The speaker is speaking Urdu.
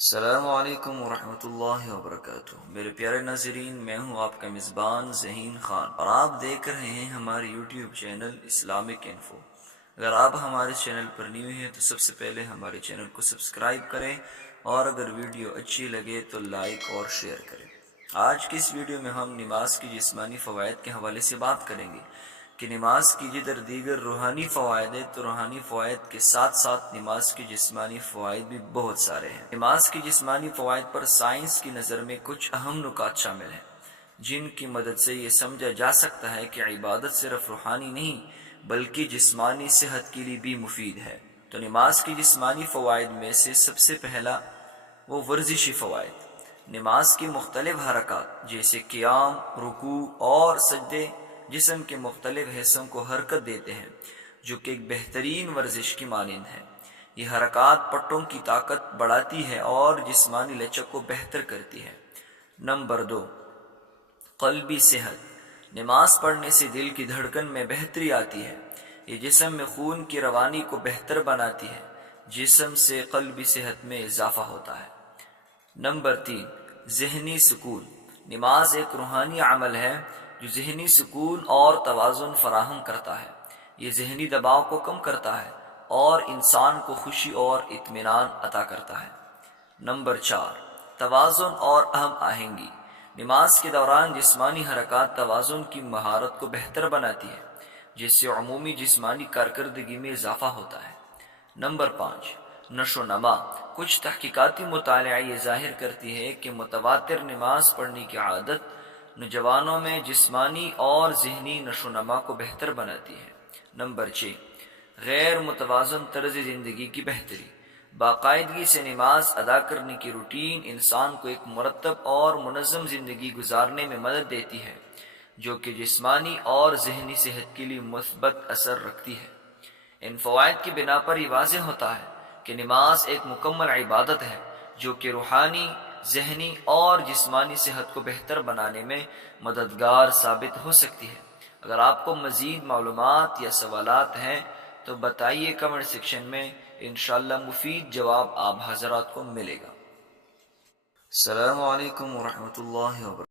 السلام علیکم ورحمۃ اللہ وبرکاتہ۔ میرے پیارے ناظرین، میں ہوں آپ کا میزبان ذہین خان اور آپ دیکھ رہے ہیں ہمارے یوٹیوب چینل اسلامک انفو۔ اگر آپ ہمارے چینل پر نیو ہیں تو سب سے پہلے ہمارے چینل کو سبسکرائب کریں اور اگر ویڈیو اچھی لگے تو لائک اور شیئر کریں۔ آج کی اس ویڈیو میں ہم نماز کی جسمانی فوائد کے حوالے سے بات کریں گے کہ نماز کی جدر دیگر روحانی فوائد ہے تو روحانی فوائد کے ساتھ ساتھ نماز کی جسمانی فوائد بھی بہت سارے ہیں۔ نماز کی جسمانی فوائد پر سائنس کی نظر میں کچھ اہم نکات شامل ہیں جن کی مدد سے یہ سمجھا جا سکتا ہے کہ عبادت صرف روحانی نہیں بلکہ جسمانی صحت کے لیے بھی مفید ہے۔ تو نماز کی جسمانی فوائد میں سے سب سے پہلا وہ ورزشی فوائد۔ نماز کی مختلف حرکات جیسے قیام، رکوع اور سجدے جسم کے مختلف حصوں کو حرکت دیتے ہیں جو کہ ایک بہترین ورزش کی مانند ہے۔ یہ حرکات پٹوں کی طاقت بڑھاتی ہے اور جسمانی لچک کو بہتر کرتی ہے۔ نمبر 2، قلبی صحت۔ نماز پڑھنے سے دل کی دھڑکن میں بہتری آتی ہے۔ یہ جسم میں خون کی روانی کو بہتر بناتی ہے، جسم سے قلبی صحت میں اضافہ ہوتا ہے۔ نمبر 3، ذہنی سکون۔ نماز ایک روحانی عمل ہے جو ذہنی سکون اور توازن فراہم کرتا ہے۔ یہ ذہنی دباؤ کو کم کرتا ہے اور انسان کو خوشی اور اطمینان عطا کرتا ہے۔ نمبر 4، توازن اور ہم آہنگی۔ نماز کے دوران جسمانی حرکات توازن کی مہارت کو بہتر بناتی ہے جس سے عمومی جسمانی کارکردگی میں اضافہ ہوتا ہے۔ نمبر 5، نشو و نما۔ کچھ تحقیقاتی مطالعہ یہ ظاہر کرتی ہے کہ متواتر نماز پڑھنے کی عادت نوجوانوں میں جسمانی اور ذہنی نشو و نما کو بہتر بناتی ہے۔ نمبر 6، غیر متوازن طرز زندگی کی بہتری۔ باقاعدگی سے نماز ادا کرنے کی روٹین انسان کو ایک مرتب اور منظم زندگی گزارنے میں مدد دیتی ہے جو کہ جسمانی اور ذہنی صحت کے لیے مثبت اثر رکھتی ہے۔ ان فوائد کی بنا پر یہ واضح ہوتا ہے کہ نماز ایک مکمل عبادت ہے جو کہ روحانی، ذہنی اور جسمانی صحت کو بہتر بنانے میں مددگار ثابت ہو سکتی ہے۔ اگر آپ کو مزید معلومات یا سوالات ہیں تو بتائیے کمنٹ سیکشن میں، انشاءاللہ مفید جواب آپ حضرات کو ملے گا۔ السلام علیکم ورحمۃ اللہ وبرکاتہ۔